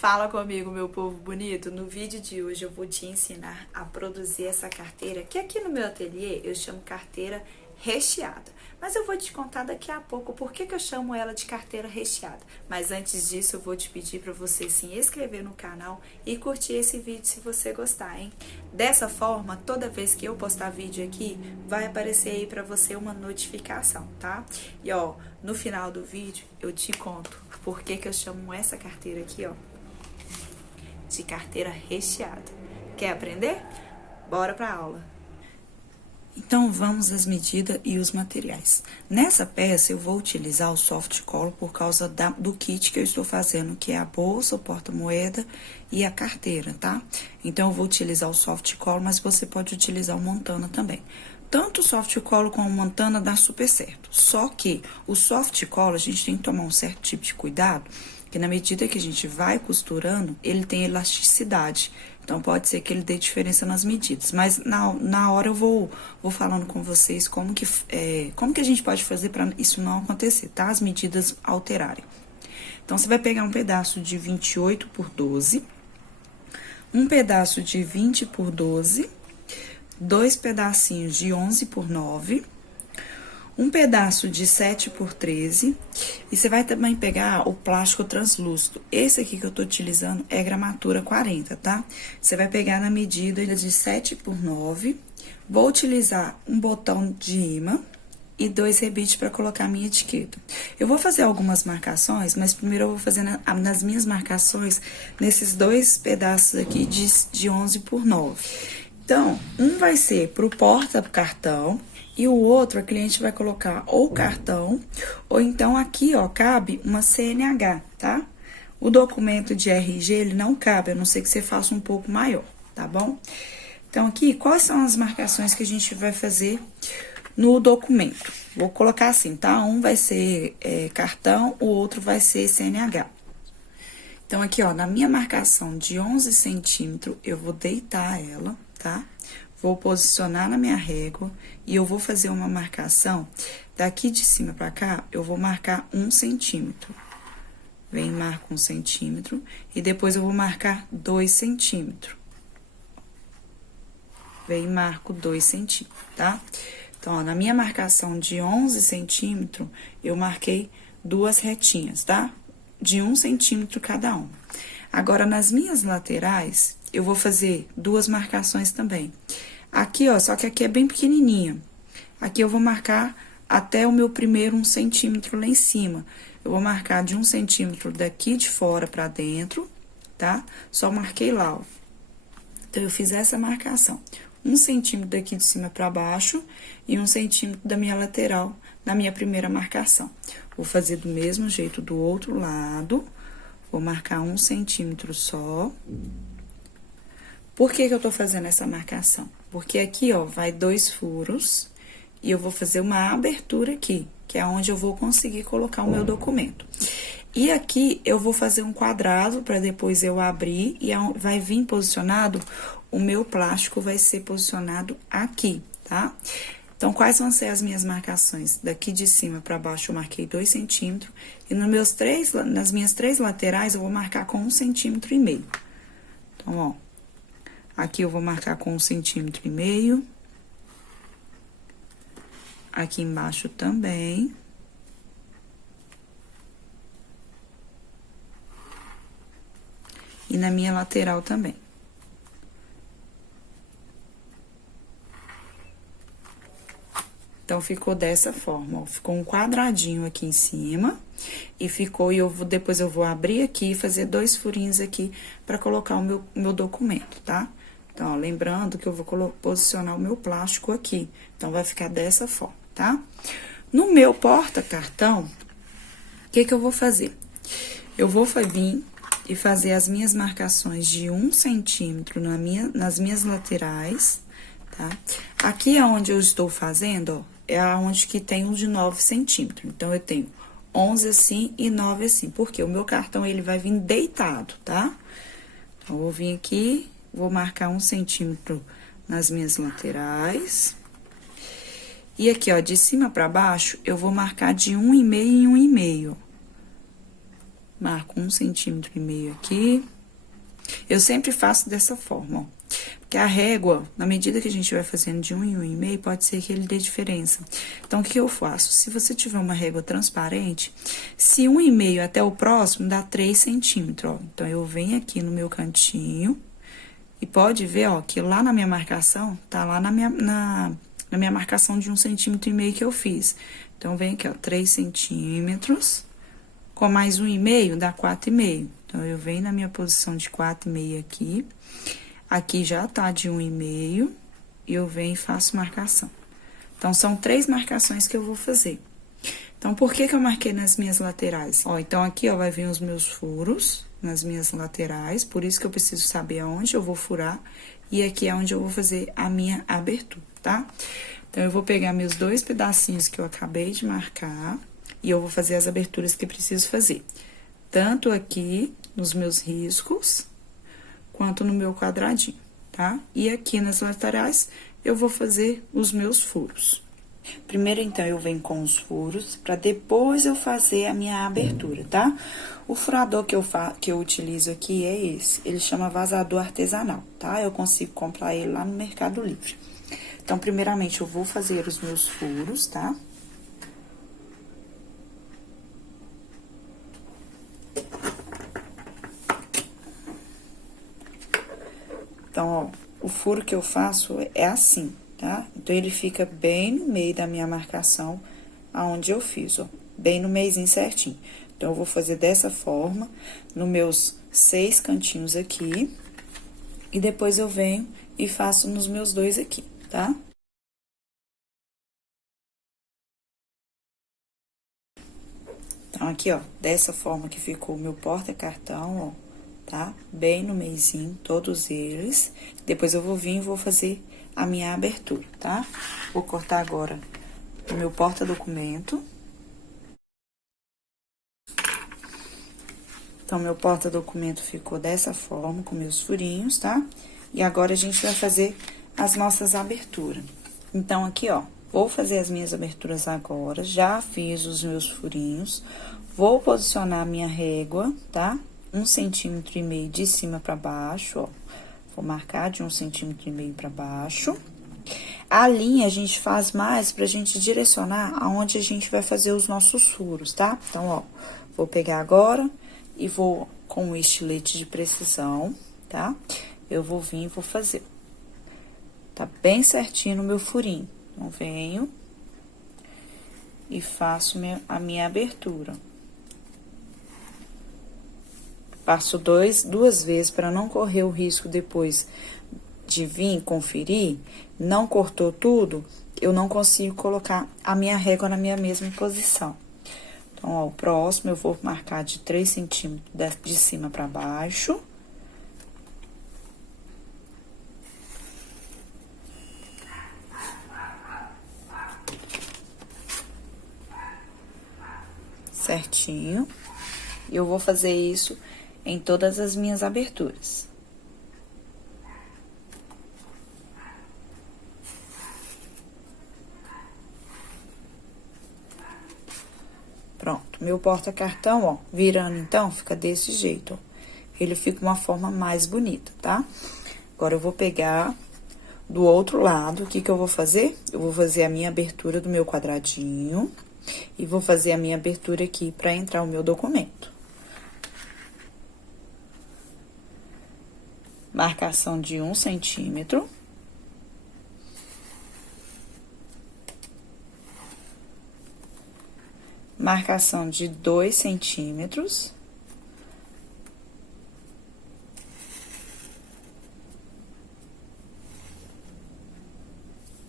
Fala comigo, meu povo bonito. No vídeo de hoje eu vou te ensinar a produzir essa carteira, que aqui no meu ateliê eu chamo carteira recheada. Mas eu vou te contar daqui a pouco por que eu chamo ela de carteira recheada. Mas antes disso eu vou te pedir para você se inscrever no canal e curtir esse vídeo se você gostar, hein? Dessa forma, toda vez que eu postar vídeo aqui, vai aparecer aí para você uma notificação, tá? E ó, no final do vídeo eu te conto por que eu chamo essa carteira aqui, ó, de carteira recheada. Quer aprender? Bora pra aula! Então, vamos às medidas e os materiais. Nessa peça, eu vou utilizar o soft cola por causa do kit que eu estou fazendo, que é a bolsa, o porta-moeda e a carteira, tá? Então, eu vou utilizar o soft cola, mas você pode utilizar o montana também. Tanto o soft cola como o montana dá super certo. Só que o soft cola, a gente tem que tomar um certo tipo de cuidado, que na medida que a gente vai costurando, ele tem elasticidade. Então, pode ser que ele dê diferença nas medidas. Mas, na hora, eu vou falando com vocês como que a gente pode fazer para isso não acontecer, tá? As medidas alterarem. Então, você vai pegar um pedaço de 28 por 12, um pedaço de 20 por 12, dois pedacinhos de 11 por 9, um pedaço de 7 por 13, e você vai também pegar o plástico translúcido. Esse aqui que eu tô utilizando é gramatura 40, tá? Você vai pegar na medida de 7 por 9, vou utilizar um botão de imã e 2 rebites para colocar a minha etiqueta. Eu vou fazer algumas marcações, mas primeiro eu vou fazer nas minhas marcações, nesses dois pedaços aqui de 11 por 9. Então, um vai ser pro porta-cartão, e o outro, a cliente vai colocar ou cartão, ou então aqui, ó, cabe uma CNH, tá? O documento de RG, ele não cabe, a não ser que você faça um pouco maior, tá bom? Então, aqui, quais são as marcações que a gente vai fazer no documento? Vou colocar assim, tá? Um vai ser cartão, o outro vai ser CNH. Então, aqui, ó, na minha marcação de 11 centímetros, eu vou deitar ela, tá? Vou posicionar na minha régua e eu vou fazer uma marcação daqui de cima pra cá, eu vou marcar 1 centímetro. Vem, marco 1 centímetro e depois eu vou marcar 2 centímetros. Vem, marco 2 centímetros, tá? Então, ó, na minha marcação de 11 centímetros, eu marquei duas retinhas, tá? De 1 centímetro cada uma. Agora, nas minhas laterais, eu vou fazer duas marcações também. Aqui, ó, só que aqui é bem pequenininha. Aqui eu vou marcar até o meu primeiro 1 centímetro lá em cima. Eu vou marcar de 1 centímetro daqui de fora pra dentro, tá? Só marquei lá, ó. Então, eu fiz essa marcação. 1 centímetro daqui de cima pra baixo e 1 centímetro da minha lateral, na minha primeira marcação. Vou fazer do mesmo jeito do outro lado. Vou marcar 1 centímetro só. Por que eu tô fazendo essa marcação? Porque aqui, ó, vai 2 furos e eu vou fazer uma abertura aqui, que é onde eu vou conseguir colocar o meu documento. E aqui eu vou fazer um quadrado para depois eu abrir e vai vir posicionado, o meu plástico vai ser posicionado aqui, tá? Então, quais vão ser as minhas marcações? Daqui de cima para baixo eu marquei 2 centímetros e nas minhas 3 laterais eu vou marcar com 1,5 centímetro. Então, ó, aqui eu vou marcar com 1,5 centímetro. Aqui embaixo também. E na minha lateral também. Então, ficou dessa forma, ó. Ficou um quadradinho aqui em cima. E ficou, depois eu vou abrir aqui e fazer 2 furinhos aqui pra colocar o meu documento, tá? Então, ó, lembrando que eu vou posicionar o meu plástico aqui. Então, vai ficar dessa forma, tá? No meu porta-cartão, o que eu vou fazer? Eu vou vir e fazer as minhas marcações de 1 centímetro nas minhas laterais, tá? Aqui onde eu estou fazendo, ó, é aonde que tem um de 9 centímetros. Então, eu tenho 11 assim e 9 assim. Porque o meu cartão, ele vai vir deitado, tá? Então, eu vou vir aqui, vou marcar 1 centímetro nas minhas laterais. E aqui, ó, de cima pra baixo, eu vou marcar de 1,5 em 1,5. Marco 1,5 centímetro aqui. Eu sempre faço dessa forma, ó. Porque a régua, na medida que a gente vai fazendo de 1 em 1,5, pode ser que ele dê diferença. Então, o que eu faço? Se você tiver uma régua transparente, se 1,5 até o próximo, dá 3 centímetros, ó. Então, eu venho aqui no meu cantinho e pode ver, ó, que lá na minha marcação, tá lá na minha marcação de 1,5 centímetro que eu fiz. Então, vem aqui, ó, 3 centímetros, com mais 1,5, dá 4,5. Então, eu venho na minha posição de 4,5 aqui. Aqui já tá de 1,5 e eu venho e faço marcação. Então, são 3 marcações que eu vou fazer. Então, por que que eu marquei nas minhas laterais? Ó, então, aqui, ó, vai vir os meus furos nas minhas laterais, por isso que eu preciso saber aonde eu vou furar, e aqui é onde eu vou fazer a minha abertura, tá? Então, eu vou pegar meus 2 pedacinhos que eu acabei de marcar, e eu vou fazer as aberturas que preciso fazer. Tanto aqui, nos meus riscos, quanto no meu quadradinho, tá? E aqui nas laterais, eu vou fazer os meus furos. Primeiro, então, eu venho com os furos, pra depois eu fazer a minha abertura, tá? O furador que eu utilizo aqui é esse, ele chama vazador artesanal, tá? Eu consigo comprar ele lá no Mercado Livre. Então, primeiramente, eu vou fazer os meus furos, tá? Então, ó, o furo que eu faço é assim, tá? Então, ele fica bem no meio da minha marcação, aonde eu fiz, ó, bem no meizinho certinho. Então, eu vou fazer dessa forma, nos meus 6 cantinhos aqui, e depois eu venho e faço nos meus 2 aqui, tá? Então, aqui, ó, dessa forma que ficou o meu porta-cartão, ó, tá? Bem no meizinho, todos eles. Depois eu vou vir e vou fazer a minha abertura, tá? Vou cortar agora o meu porta-documento. Então, meu porta-documento ficou dessa forma, com meus furinhos, tá? E agora, a gente vai fazer as nossas aberturas. Então, aqui, ó, vou fazer as minhas aberturas agora, já fiz os meus furinhos. Vou posicionar a minha régua, tá? 1,5 centímetro de cima pra baixo, ó. Vou marcar de 1,5 centímetro pra baixo. A linha a gente faz mais pra gente direcionar aonde a gente vai fazer os nossos furos, tá? Então, ó, vou pegar agora e vou com o estilete de precisão, tá? Eu vou vir e vou fazer. Tá bem certinho no meu furinho. Então, venho e faço a minha abertura. Passo duas vezes para não correr o risco depois de vir conferir, não cortou tudo, eu não consigo colocar a minha régua na minha mesma posição. Então, ó, o próximo eu vou marcar de 3 centímetros de cima para baixo. Certinho. E eu vou fazer isso em todas as minhas aberturas. Pronto, meu porta-cartão, ó, virando então, fica desse jeito, ó. Ele fica uma forma mais bonita, tá? Agora, eu vou pegar do outro lado, o que que eu vou fazer? Eu vou fazer a minha abertura do meu quadradinho e vou fazer a minha abertura aqui pra entrar o meu documento. Marcação de 1 centímetro. Marcação de 2 centímetros.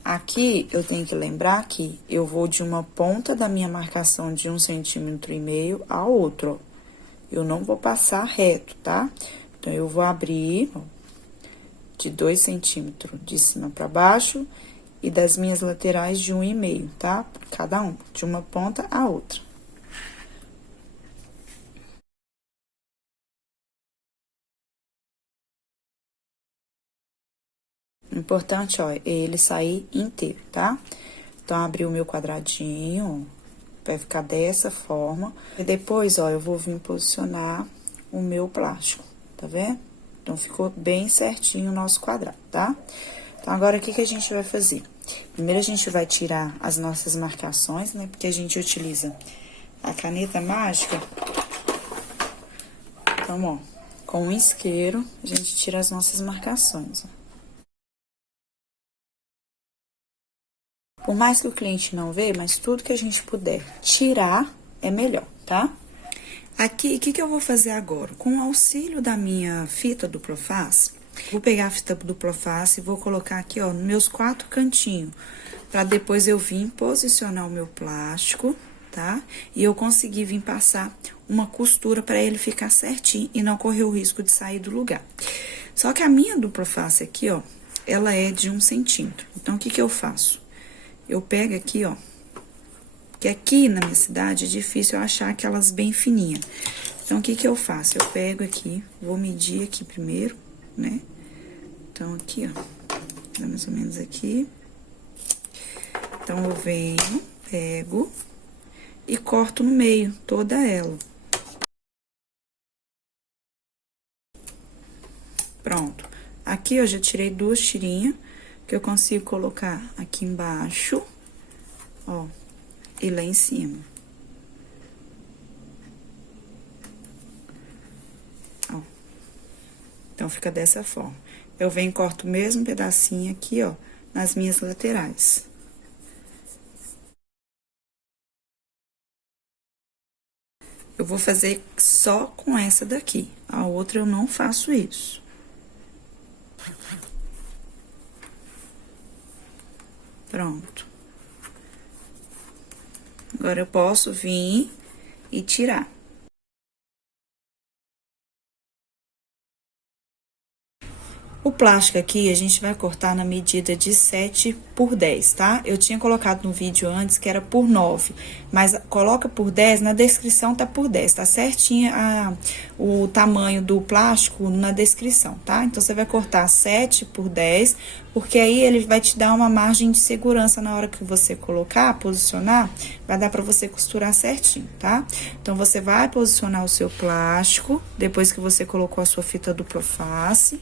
Aqui, eu tenho que lembrar que eu vou de uma ponta da minha marcação de 1,5 centímetro a outra, ó. Eu não vou passar reto, tá? Então, eu vou abrir, ó, de 2 centímetros de cima pra baixo e das minhas laterais de 1,5, tá? Cada um, de uma ponta a outra. Importante, ó, é ele sair inteiro, tá? Então, abri o meu quadradinho, ó, Vai ficar dessa forma. E depois, ó, eu vou vir posicionar o meu plástico, tá vendo? Então, ficou bem certinho o nosso quadrado, tá? Então, agora, o que que a gente vai fazer? Primeiro, a gente vai tirar as nossas marcações, né? Porque a gente utiliza a caneta mágica. Então, ó, com o isqueiro, a gente tira as nossas marcações, ó. Por mais que o cliente não vê, mas tudo que a gente puder tirar é melhor, tá? Aqui, o que que eu vou fazer agora? Com o auxílio da minha fita dupla face, vou pegar a fita dupla face e vou colocar aqui, ó, nos meus 4 cantinhos, pra depois eu vir posicionar o meu plástico, tá? E eu conseguir vir passar uma costura pra ele ficar certinho e não correr o risco de sair do lugar. Só que a minha dupla face aqui, ó, ela é de 1 centímetro. Então, o que que eu faço? Eu pego aqui, ó, que aqui na minha cidade é difícil eu achar aquelas bem fininhas. Então, o que que eu faço? Eu pego aqui, vou medir aqui primeiro, né? Então, aqui, ó, mais ou menos aqui. Então, eu venho, pego e corto no meio toda ela. Pronto. Aqui, eu já tirei 2 tirinhas, que eu consigo colocar aqui embaixo, ó, e lá em cima. Ó. Então, fica dessa forma. Eu venho e corto o mesmo pedacinho aqui, ó, nas minhas laterais. Eu vou fazer só com essa daqui, a outra eu não faço isso. Pronto. Agora, eu posso vir e tirar. O plástico aqui, a gente vai cortar na medida de 7 por 10, tá? Eu tinha colocado no vídeo antes que era por 9, mas coloca por 10, na descrição tá por 10, tá certinho o tamanho do plástico na descrição, tá? Então, você vai cortar 7 por 10, porque aí ele vai te dar uma margem de segurança na hora que você colocar, posicionar, vai dar pra você costurar certinho, tá? Então, você vai posicionar o seu plástico, depois que você colocou a sua fita dupla face,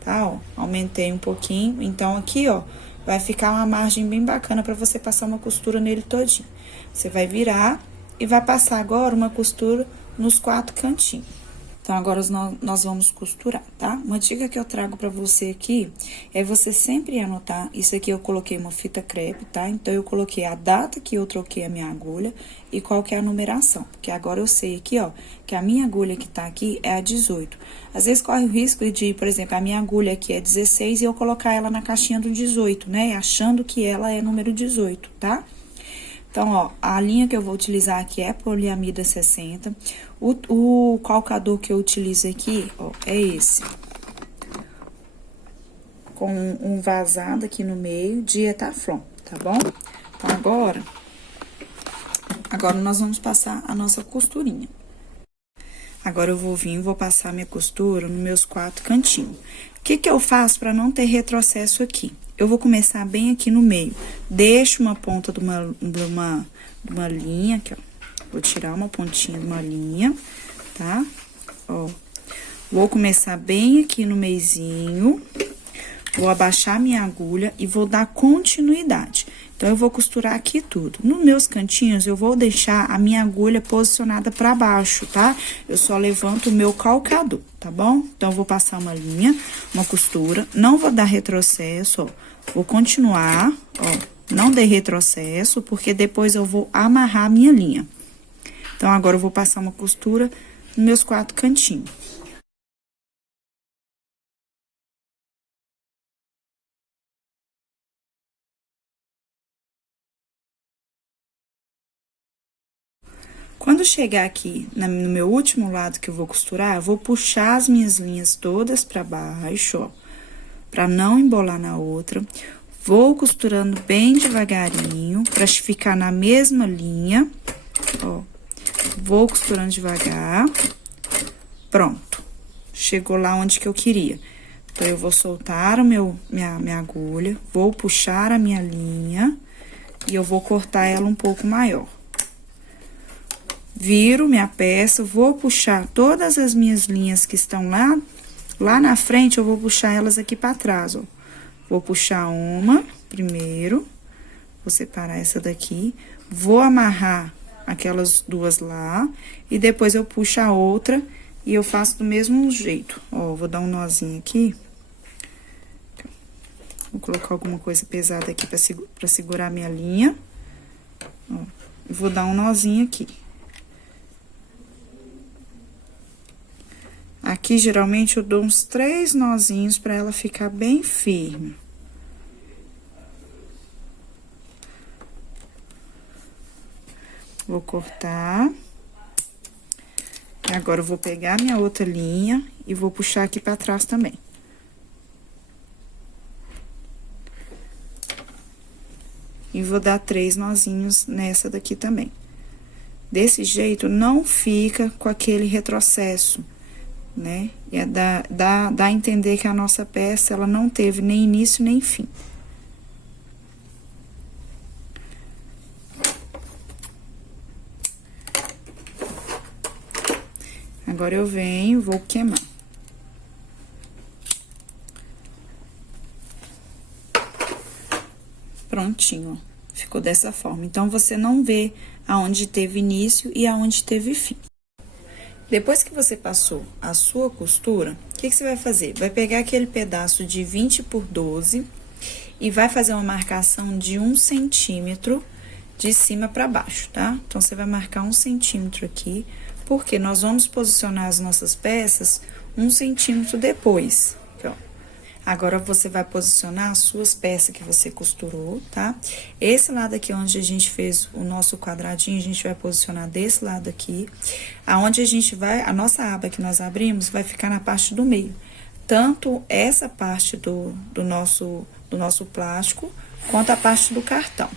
tá, ó, aumentei um pouquinho, então aqui, ó, vai ficar uma margem bem bacana pra você passar uma costura nele todinho. Você vai virar e vai passar agora uma costura nos 4 cantinhos. Então, agora nós vamos costurar, tá? Uma dica que eu trago pra você aqui é você sempre anotar, isso aqui eu coloquei uma fita crepe, tá? Então, eu coloquei a data que eu troquei a minha agulha e qual que é a numeração. Porque agora eu sei aqui, ó, que a minha agulha que tá aqui é a 18. Às vezes corre o risco de, por exemplo, a minha agulha aqui é 16 e eu colocar ela na caixinha do 18, né? Achando que ela é número 18, tá? Então, ó, a linha que eu vou utilizar aqui é poliamida 60. O calcador que eu utilizo aqui, ó, é esse. Com um vazado aqui no meio de Etaflon, tá bom? Então, agora nós vamos passar a nossa costurinha. Agora, eu vou vir e vou passar minha costura nos meus 4 cantinhos. O que que eu faço para não ter retrocesso aqui? Eu vou começar bem aqui no meio. Deixo uma ponta de uma linha, aqui, ó. Vou tirar uma pontinha de uma linha, tá? Ó. Vou começar bem aqui no meizinho. Vou abaixar minha agulha e vou dar continuidade. Então, eu vou costurar aqui tudo. Nos meus cantinhos, eu vou deixar a minha agulha posicionada pra baixo, tá? Eu só levanto o meu calcador, tá bom? Então, eu vou passar uma linha, uma costura, não vou dar retrocesso, ó. Vou continuar, ó, não dei retrocesso, porque depois eu vou amarrar a minha linha. Então, agora eu vou passar uma costura nos meus 4 cantinhos. Quando chegar aqui no meu último lado que eu vou costurar, eu vou puxar as minhas linhas todas pra baixo, ó, pra não embolar na outra. Vou costurando bem devagarinho, pra ficar na mesma linha, ó. Vou costurando devagar. Pronto. Chegou lá onde que eu queria. Então, eu vou soltar minha agulha, vou puxar a minha linha e eu vou cortar ela um pouco maior. Viro minha peça, vou puxar todas as minhas linhas que estão lá na frente, eu vou puxar elas aqui pra trás, ó. Vou puxar uma primeiro, vou separar essa daqui, vou amarrar aquelas duas lá, e depois eu puxo a outra e eu faço do mesmo jeito. Ó, vou dar um nozinho aqui. Vou colocar alguma coisa pesada aqui pra segurar minha linha. Ó, vou dar um nozinho aqui. Aqui, geralmente, eu dou uns 3 nozinhos pra ela ficar bem firme. Vou cortar. E agora, eu vou pegar minha outra linha e vou puxar aqui pra trás também. E vou dar 3 nozinhos nessa daqui também. Desse jeito, não fica com aquele retrocesso, né? E dá a entender que a nossa peça, ela não teve nem início nem fim. Agora, eu venho, vou queimar. Prontinho, ó. Ficou dessa forma. Então, você não vê aonde teve início e aonde teve fim. Depois que você passou a sua costura, o que você vai fazer? Vai pegar aquele pedaço de 20 por 12 e vai fazer uma marcação de 1 centímetro de cima pra baixo, tá? Então, você vai marcar 1 centímetro aqui, porque nós vamos posicionar as nossas peças 1 centímetro depois. Aqui, ó. Agora, você vai posicionar as suas peças que você costurou, tá? Esse lado aqui, onde a gente fez o nosso quadradinho, a gente vai posicionar desse lado aqui. Aonde a gente vai, a nossa aba que nós abrimos, vai ficar na parte do meio. Tanto essa parte do nosso plástico, quanto a parte do cartão.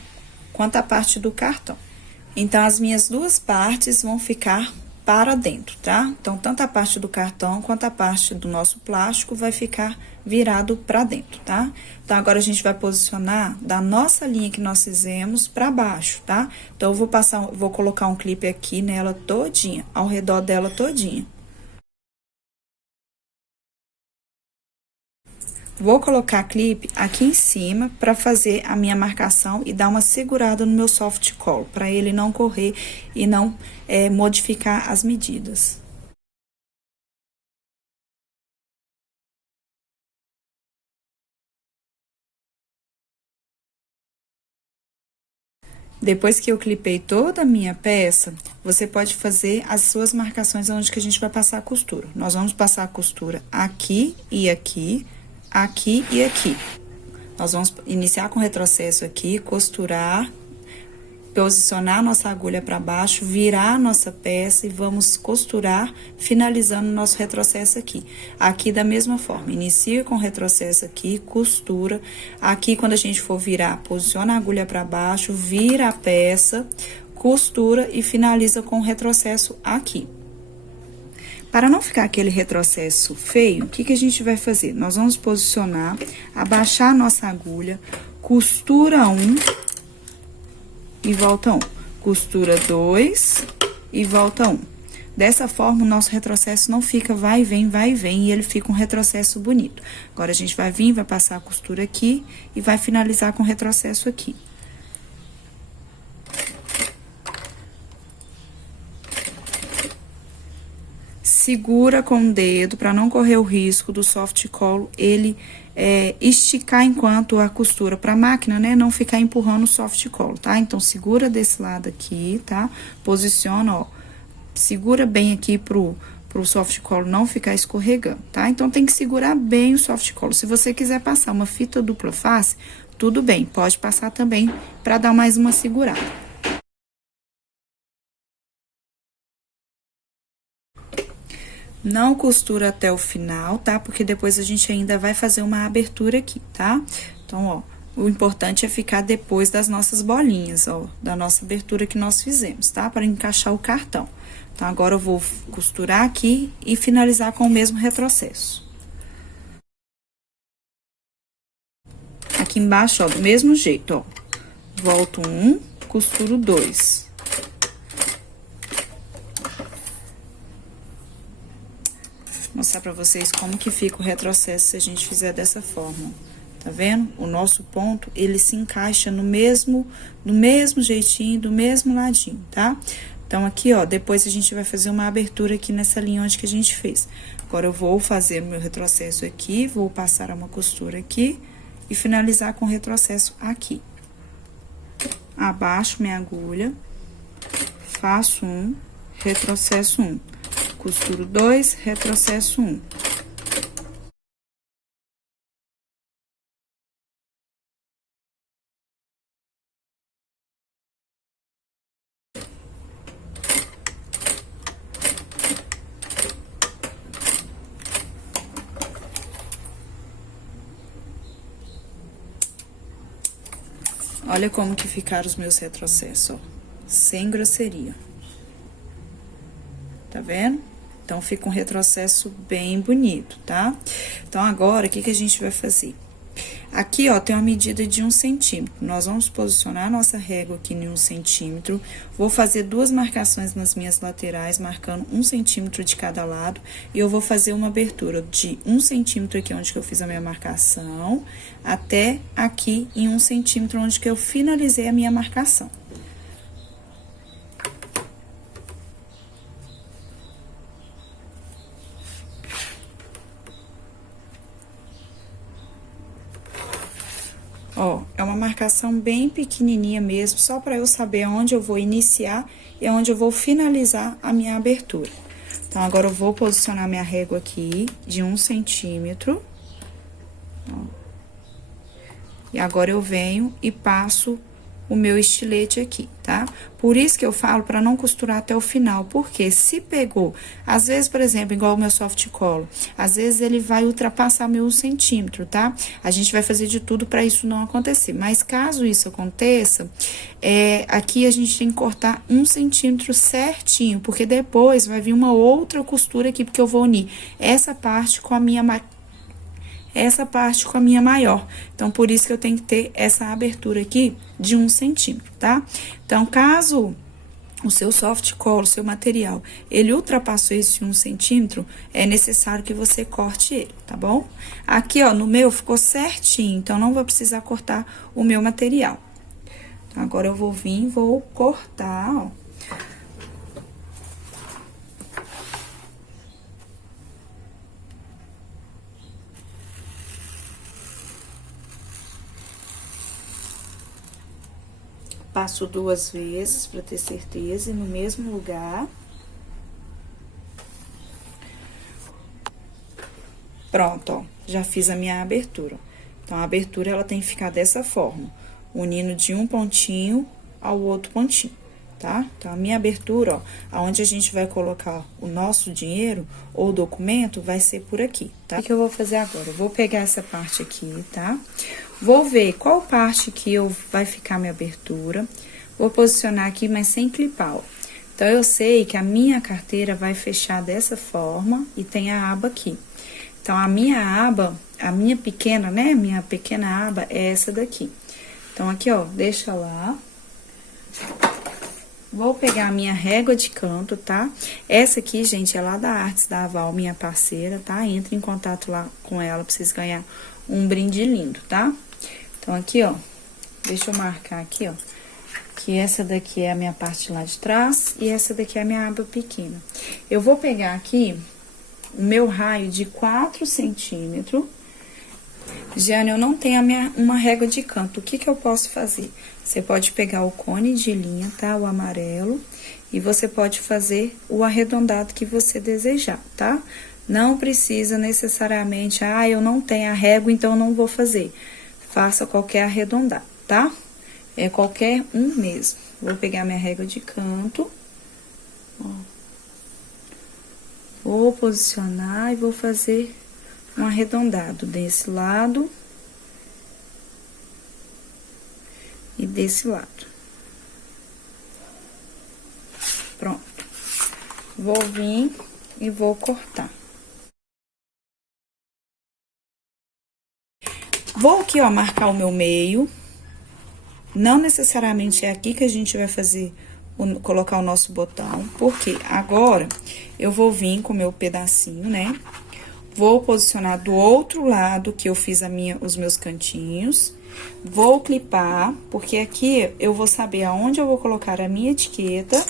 Então, as minhas duas partes vão ficar para dentro, tá? Então, tanto a parte do cartão quanto a parte do nosso plástico vai ficar virado para dentro, tá? Então, agora a gente vai posicionar da nossa linha que nós fizemos para baixo, tá? Então, eu vou colocar um clipe aqui nela todinha, ao redor dela todinha. Vou colocar clipe aqui em cima para fazer a minha marcação e dar uma segurada no meu soft colo, para ele não correr e não modificar as medidas. Depois que eu clipei toda a minha peça, você pode fazer as suas marcações onde que a gente vai passar a costura. Nós vamos passar a costura aqui e aqui, aqui e aqui. Nós vamos iniciar com retrocesso aqui, costurar, posicionar a nossa agulha para baixo, virar a nossa peça e vamos costurar, finalizando o nosso retrocesso aqui. Aqui da mesma forma, inicia com retrocesso aqui, costura. Aqui, quando a gente for virar, posiciona a agulha para baixo, vira a peça, costura e finaliza com retrocesso aqui. Para não ficar aquele retrocesso feio, o que a gente vai fazer? Nós vamos posicionar, abaixar a nossa agulha, costura 1 e volta 1. Costura 2 e volta 1. Dessa forma, o nosso retrocesso não fica vai e vem, e ele fica um retrocesso bonito. Agora, a gente vai vir, vai passar a costura aqui e vai finalizar com retrocesso aqui. Segura com o dedo para não correr o risco do soft colo ele esticar enquanto a costura para a máquina, né, não ficar empurrando o soft colo, tá? Então, segura desse lado aqui, tá? Posiciona, ó, segura bem aqui pro soft colo não ficar escorregando, tá? Então, tem que segurar bem o soft colo. Se você quiser passar uma fita dupla face, tudo bem, pode passar também para dar mais uma segurada. Não costura até o final, tá? Porque depois a gente ainda vai fazer uma abertura aqui, tá? Então, ó, o importante é ficar depois das nossas bolinhas, ó, da nossa abertura que nós fizemos, tá? Para encaixar o cartão. Então, agora eu vou costurar aqui e finalizar com o mesmo retrocesso. Aqui embaixo, ó, do mesmo jeito, ó. Volto 1, costuro 2. mostrar pra vocês como que fica o retrocesso se a gente fizer dessa forma. Tá vendo? O nosso ponto, ele se encaixa no mesmo jeitinho, do mesmo ladinho, tá? Então, aqui, ó, depois a gente vai fazer uma abertura aqui nessa linha onde que a gente fez. Agora, eu vou fazer o meu retrocesso aqui, vou passar uma costura aqui e finalizar com o retrocesso aqui. Abaixo minha agulha, faço um, retrocesso um, costuro 2, retrocesso 1. Olha como que ficaram os meus retrocessos, ó. Sem grosseria. Tá vendo? Então, fica um retrocesso bem bonito, tá? Então, agora, o que que a gente vai fazer? Aqui, ó, tem uma medida de 1 centímetro. Nós vamos posicionar a nossa régua aqui em 1 centímetro. Vou fazer 2 marcações nas minhas laterais, marcando 1 centímetro de cada lado. E eu vou fazer uma abertura de 1 centímetro aqui onde que eu fiz a minha marcação, até aqui em 1 centímetro onde que eu finalizei a minha marcação. Ó, é uma marcação bem pequenininha mesmo, só para eu saber onde eu vou iniciar e onde eu vou finalizar a minha abertura. Então, agora eu vou posicionar minha régua aqui de 1 centímetro. Ó. E agora eu venho e passo o meu estilete aqui, tá? Por isso que eu falo para não costurar até o final, porque se pegou, às vezes, por exemplo, igual o meu soft collar, às vezes ele vai ultrapassar meu 1 centímetro, tá? A gente vai fazer de tudo para isso não acontecer, mas caso isso aconteça, aqui a gente tem que cortar 1 centímetro certinho, porque depois vai vir uma outra costura aqui, porque eu vou unir essa parte com a minha maior. Então, por isso que eu tenho que ter essa abertura aqui de 1 centímetro, tá? Então, caso o seu soft collar, o seu material, ele ultrapassou esse 1 centímetro, é necessário que você corte ele, tá bom? Aqui, ó, no meu ficou certinho, então não vou precisar cortar o meu material. Então, agora eu vou vir e vou cortar, ó. Passo 2 vezes para ter certeza e no mesmo lugar. Pronto, ó, já fiz a minha abertura. Então, a abertura, ela tem que ficar dessa forma, unindo de um pontinho ao outro pontinho, tá? Então, a minha abertura, ó, aonde a gente vai colocar o nosso dinheiro ou documento, vai ser por aqui, tá? O que eu vou fazer agora? Eu vou pegar essa parte aqui, tá? Vou ver qual parte que vai ficar minha abertura. Vou posicionar aqui, mas sem clipar, ó. Então, eu sei que a minha carteira vai fechar dessa forma e tem a aba aqui. Então, a minha aba, a minha pequena, né? Minha pequena aba é essa daqui. Então, aqui, ó, deixa lá. Vou pegar a minha régua de canto, tá? Essa aqui, gente, é lá da Artes da Aval, minha parceira, tá? Entre em contato lá com ela pra vocês ganharem um brinde lindo, tá? Então, aqui, ó, deixa eu marcar aqui, ó, que essa daqui é a minha parte lá de trás e essa daqui é a minha aba pequena. Eu vou pegar aqui o meu raio de 4 centímetros. Jane, eu não tenho uma régua de canto, o que que eu posso fazer? Você pode pegar o cone de linha, tá? O amarelo, e você pode fazer o arredondado que você desejar, tá? Não precisa necessariamente, eu não tenho a régua, então eu não vou fazer. Faça qualquer arredondado, tá? É qualquer um mesmo. Vou pegar minha régua de canto, ó. Vou posicionar e vou fazer um arredondado desse lado e desse lado. Pronto. Vou vir e vou cortar. Vou aqui, ó, marcar o meu meio. Não necessariamente é aqui que a gente vai fazer, colocar o nosso botão, porque agora eu vou vir com o meu pedacinho, né? Vou posicionar do outro lado que eu fiz os meus cantinhos. Vou clipar, porque aqui eu vou saber aonde eu vou colocar a minha etiqueta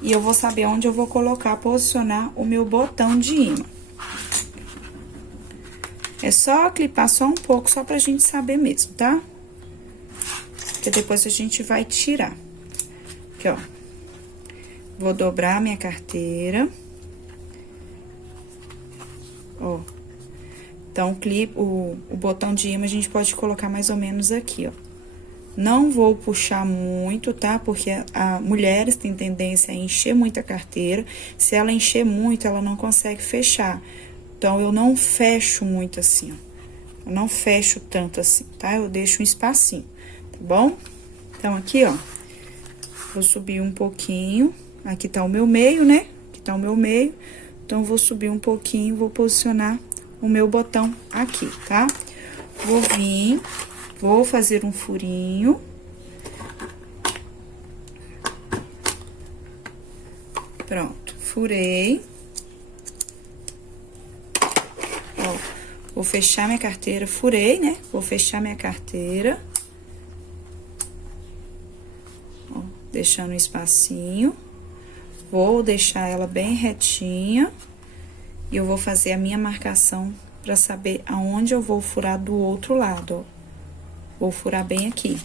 e eu vou saber onde eu vou colocar, posicionar o meu botão de imã. É só clipar só um pouco, só pra gente saber mesmo, tá? Porque depois a gente vai tirar. Aqui, ó. Vou dobrar a minha carteira. Ó. Então, o botão de imã a gente pode colocar mais ou menos aqui, ó. Não vou puxar muito, tá? Porque mulheres têm tendência a encher muito a carteira. Se ela encher muito, ela não consegue fechar. Então, eu não fecho muito assim, ó. Eu não fecho tanto assim, tá? Eu deixo um espacinho, tá bom? Então, aqui, ó. Vou subir um pouquinho. Aqui tá o meu meio, né? Aqui tá o meu meio. Então, vou subir um pouquinho, vou posicionar o meu botão aqui, tá? Vou vir, vou fazer um furinho. Pronto, furei. Ó, vou fechar minha carteira, furei, né? Vou fechar minha carteira. Ó, deixando um espacinho. Vou deixar ela bem retinha. E eu vou fazer a minha marcação pra saber aonde eu vou furar do outro lado, ó. Vou furar bem aqui.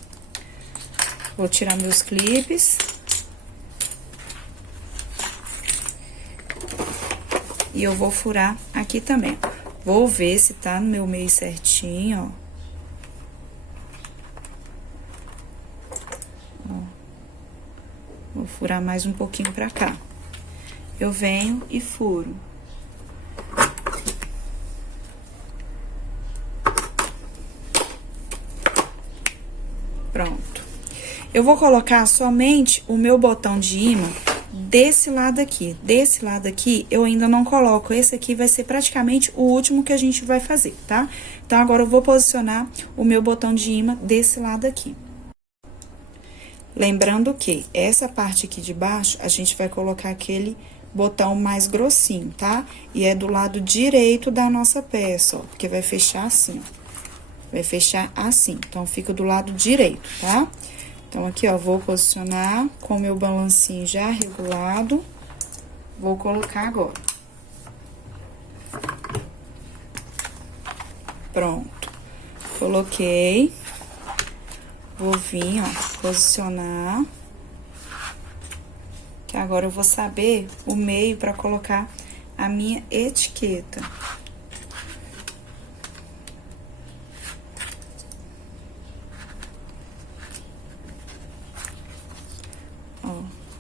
Vou tirar meus clipes. E eu vou furar aqui também. Vou ver se tá no meu meio certinho, ó. Vou furar mais um pouquinho pra cá. Eu venho e furo. Pronto. Eu vou colocar somente o meu botão de imã desse lado aqui. Desse lado aqui, eu ainda não coloco. Esse aqui vai ser praticamente o último que a gente vai fazer, tá? Então, agora eu vou posicionar o meu botão de imã desse lado aqui. Lembrando que essa parte aqui de baixo, a gente vai colocar aquele botão mais grossinho, tá? E é do lado direito da nossa peça, ó. Porque vai fechar assim, ó. Vai fechar assim, então, fica do lado direito, tá? Então, aqui, ó, vou posicionar com o meu balancinho já regulado. Vou colocar agora. Pronto. Coloquei. Vou vir, ó, posicionar. Que agora eu vou saber o meio pra colocar a minha etiqueta.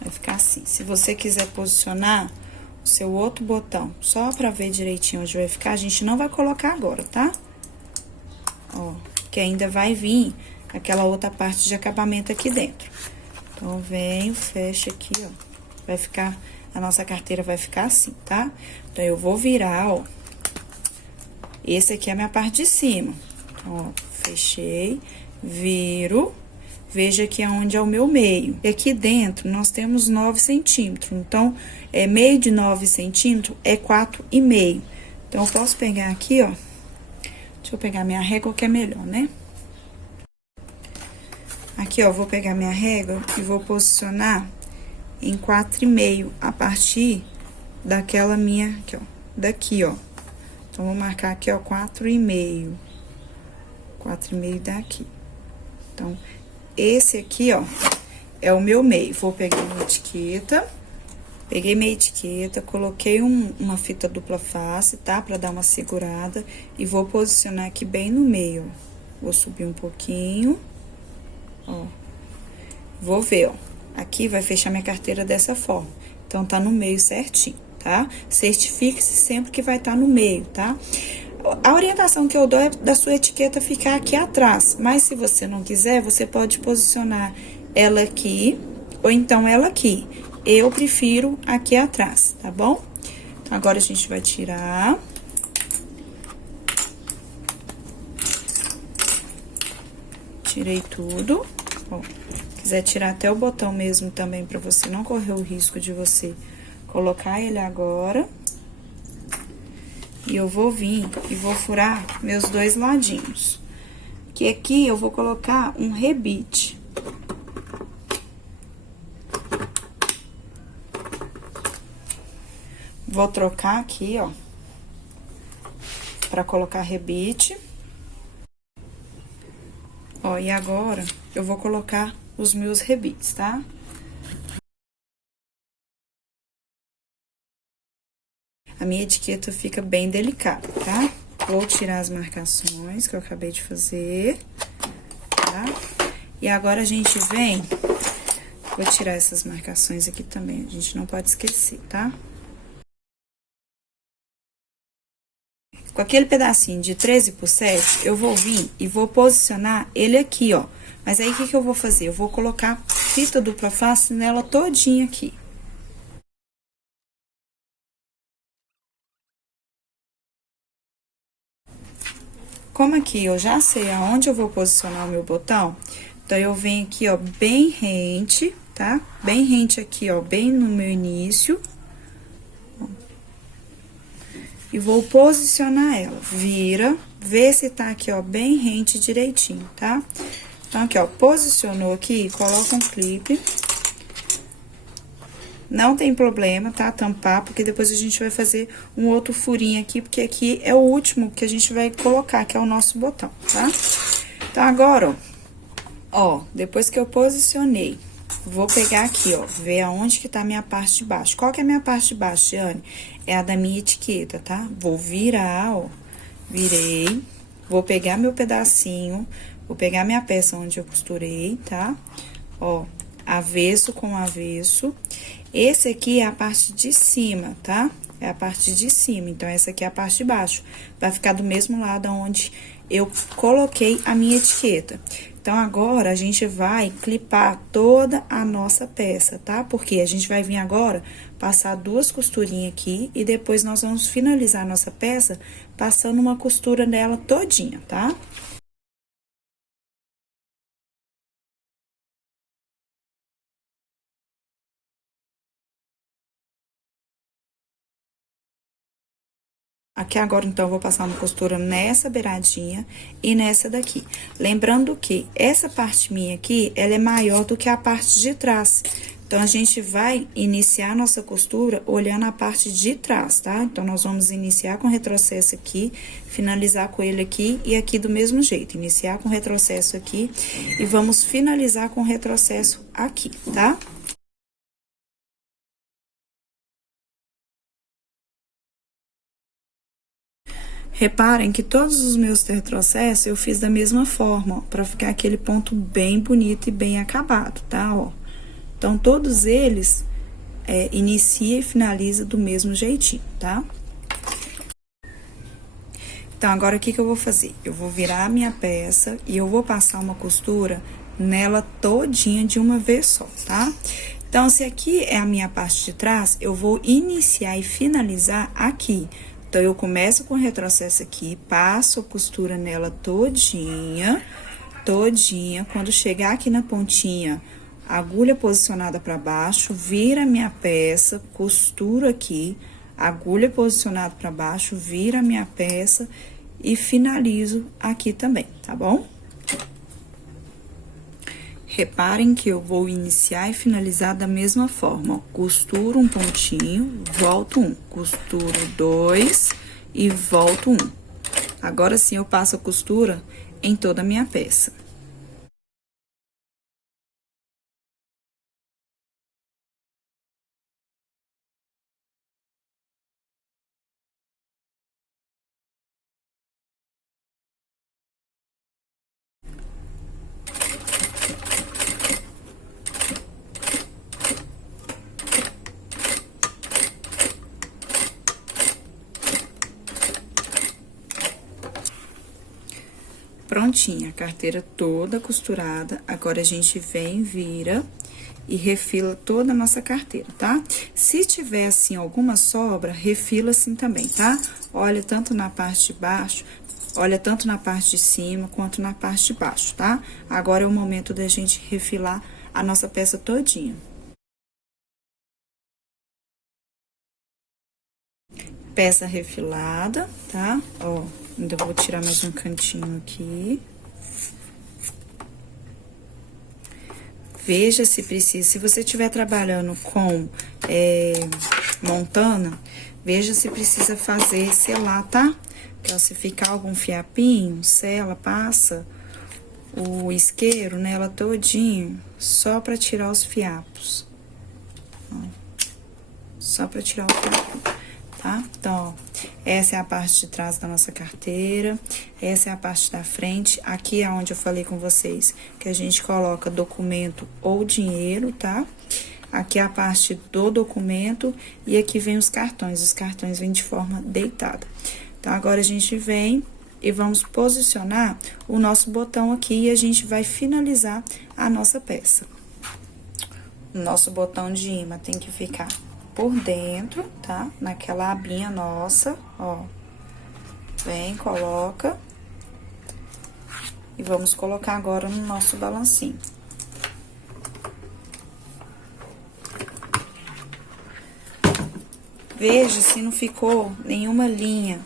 Vai ficar assim. Se você quiser posicionar o seu outro botão, só pra ver direitinho onde vai ficar, a gente não vai colocar agora, tá? Ó, que ainda vai vir aquela outra parte de acabamento aqui dentro. Então, venho, fecho aqui, ó. Vai ficar, a nossa carteira vai ficar assim, tá? Então, eu vou virar, ó. Esse aqui é a minha parte de cima. Então, ó, fechei, viro. Veja aqui aonde é o meu meio. E aqui dentro, nós temos 9 centímetros. Então, meio de 9 centímetros é 4,5. Então, eu posso pegar aqui, ó. Deixa eu pegar minha régua, que é melhor, né? Aqui, ó, vou pegar minha régua e vou posicionar em 4,5 a partir daquela minha, aqui, ó. Daqui, ó. Então, vou marcar aqui, ó, 4,5. 4,5 daqui. Então, esse aqui, ó, é o meu meio. Vou pegar minha etiqueta. Peguei minha etiqueta, coloquei uma fita dupla face, tá? Pra dar uma segurada. E vou posicionar aqui bem no meio, ó. Vou subir um pouquinho. Ó. Vou ver, ó. Aqui vai fechar minha carteira dessa forma. Então, tá no meio certinho, tá? Certifique-se sempre que vai estar no meio, tá? A orientação que eu dou é da sua etiqueta ficar aqui atrás. Mas, se você não quiser, você pode posicionar ela aqui ou então ela aqui. Eu prefiro aqui atrás, tá bom? Então, agora a gente vai tirar. Tirei tudo. Ó, quiser tirar até o botão mesmo também, pra você não correr o risco de você colocar ele agora. e eu vou vir e vou furar meus dois ladinhos. Que aqui eu vou colocar um rebite. Vou trocar aqui, ó, pra colocar rebite. Ó, e agora eu vou colocar os meus rebites, tá? A minha etiqueta fica bem delicada, tá? Vou tirar as marcações que eu acabei de fazer, tá? E agora a gente vem... Vou tirar essas marcações aqui também, a gente não pode esquecer, tá? Com aquele pedacinho de 13x7, eu vou vir e vou posicionar ele aqui, ó. Mas aí, o que que eu vou fazer? Eu vou colocar fita dupla face nela todinha aqui. Como aqui eu já sei aonde eu vou posicionar o meu botão, então, eu venho aqui, ó, bem rente, tá? Bem rente aqui, ó, bem no meu início. E vou posicionar ela. Vira, vê se tá aqui, ó, bem rente direitinho, tá? Então, aqui, ó, posicionou aqui, coloca um clipe. Não tem problema, tá? Tampar, porque depois a gente vai fazer um outro furinho aqui, porque aqui é o último que a gente vai colocar, que é o nosso botão, tá? Então, agora, ó, depois que eu posicionei, vou pegar aqui, ó, ver aonde que tá a minha parte de baixo. Qual que é a minha parte de baixo, Jane? É a da minha etiqueta, tá? Vou virar, ó, virei, vou pegar meu pedacinho, vou pegar minha peça onde eu costurei, tá? Ó, avesso com avesso. Esse aqui é a parte de cima, tá? É a parte de cima, então, essa aqui é a parte de baixo. Vai ficar do mesmo lado onde eu coloquei a minha etiqueta. Então, agora, a gente vai clipar toda a nossa peça, tá? Porque a gente vai vir agora passar duas costurinhas aqui e depois nós vamos finalizar a nossa peça passando uma costura nela todinha, tá? Aqui agora, então, eu vou passar uma costura nessa beiradinha e nessa daqui. Lembrando que essa parte minha aqui, ela é maior do que a parte de trás. Então, a gente vai iniciar a nossa costura olhando a parte de trás, tá? Então, nós vamos iniciar com retrocesso aqui, finalizar com ele aqui e aqui do mesmo jeito. Iniciar com retrocesso aqui e vamos finalizar com retrocesso aqui, tá? Reparem que todos os meus retrocessos eu fiz da mesma forma, ó, pra ficar aquele ponto bem bonito e bem acabado, tá, ó. Então, todos eles inicia e finaliza do mesmo jeitinho, tá? Então, agora, o que que eu vou fazer? Eu vou virar a minha peça e eu vou passar uma costura nela todinha de uma vez só, tá? Então, se aqui é a minha parte de trás, eu vou iniciar e finalizar aqui. Então, eu começo com o retrocesso aqui, passo a costura nela todinha, todinha. Quando chegar aqui na pontinha, agulha posicionada pra baixo, vira a minha peça, costuro aqui, agulha posicionada pra baixo, vira a minha peça e finalizo aqui também, tá bom? Reparem que eu vou iniciar e finalizar da mesma forma, ó. Costuro um pontinho, volto um, costuro dois e volto um. Agora sim, eu passo a costura em toda a minha peça. Prontinha, a carteira toda costurada. Agora, a gente vem, vira e refila toda a nossa carteira, tá? Se tiver, assim, alguma sobra, refila assim também, tá? Olha tanto na parte de baixo, olha tanto na parte de cima quanto na parte de baixo, tá? Agora é o momento da gente refilar a nossa peça todinha. peça refilada, tá? Ó, ainda vou tirar mais um cantinho aqui. Veja se precisa, se você estiver trabalhando com montana, veja se precisa fazer selar, tá? Então, se ficar algum fiapinho, sela, passa o isqueiro nela todinho, só pra tirar os fiapos. Ó, só pra tirar o fiapo, tá? Então, ó, essa é a parte de trás da nossa carteira, essa é a parte da frente. Aqui é onde eu falei com vocês que a gente coloca documento ou dinheiro, tá? Aqui é a parte do documento e aqui vem os cartões vêm de forma deitada. Então, agora a gente vem e vamos posicionar o nosso botão aqui e a gente vai finalizar a nossa peça. O nosso botão de imã tem que ficar por dentro, tá? Naquela abinha nossa, ó. Vem, coloca. E vamos colocar agora no nosso balancinho. Veja se não ficou nenhuma linha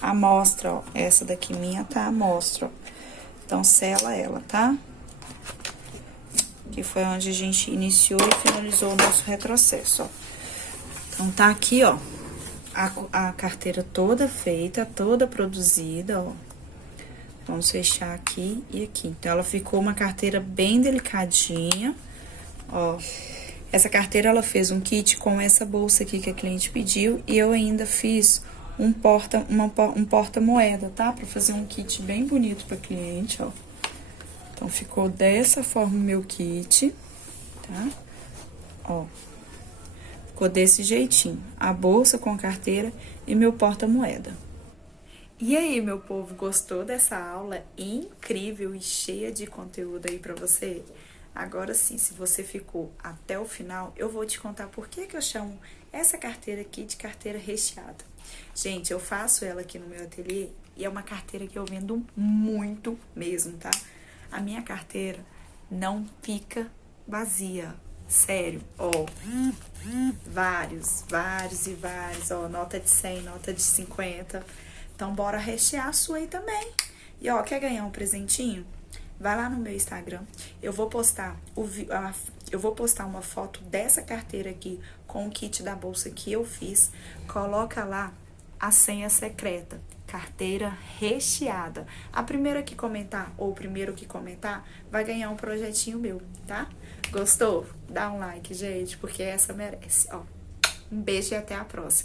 à mostra, ó. Essa daqui minha tá à mostra, ó. Então, sela ela, tá? Que foi onde a gente iniciou e finalizou o nosso retrocesso, ó. Então, tá aqui, ó, a carteira toda feita, toda produzida, ó. Vamos fechar aqui e aqui. Então, ela ficou uma carteira bem delicadinha, ó. Essa carteira, ela fez um kit com essa bolsa aqui que a cliente pediu e eu ainda fiz um porta-moeda, tá? Pra fazer um kit bem bonito pra cliente, ó. Então, ficou dessa forma o meu kit, tá? Ó. Ficou desse jeitinho, a bolsa com carteira e meu porta-moeda. E aí, meu povo, gostou dessa aula incrível e cheia de conteúdo aí pra você? Agora sim, se você ficou até o final, eu vou te contar por que eu chamo essa carteira aqui de carteira recheada. Gente, eu faço ela aqui no meu ateliê e é uma carteira que eu vendo muito mesmo, tá? A minha carteira não fica vazia. Sério, ó, vários, ó, nota de 100, nota de 50. Então, bora rechear a sua aí também. E, ó, quer ganhar um presentinho? Vai lá no meu Instagram, eu vou postar uma foto dessa carteira aqui com o kit da bolsa que eu fiz. Coloca lá a senha secreta, carteira recheada. A primeira que comentar ou o primeiro que comentar vai ganhar um projetinho meu, tá? Gostou? Dá um like, gente, porque essa merece, ó. Um beijo e até a próxima.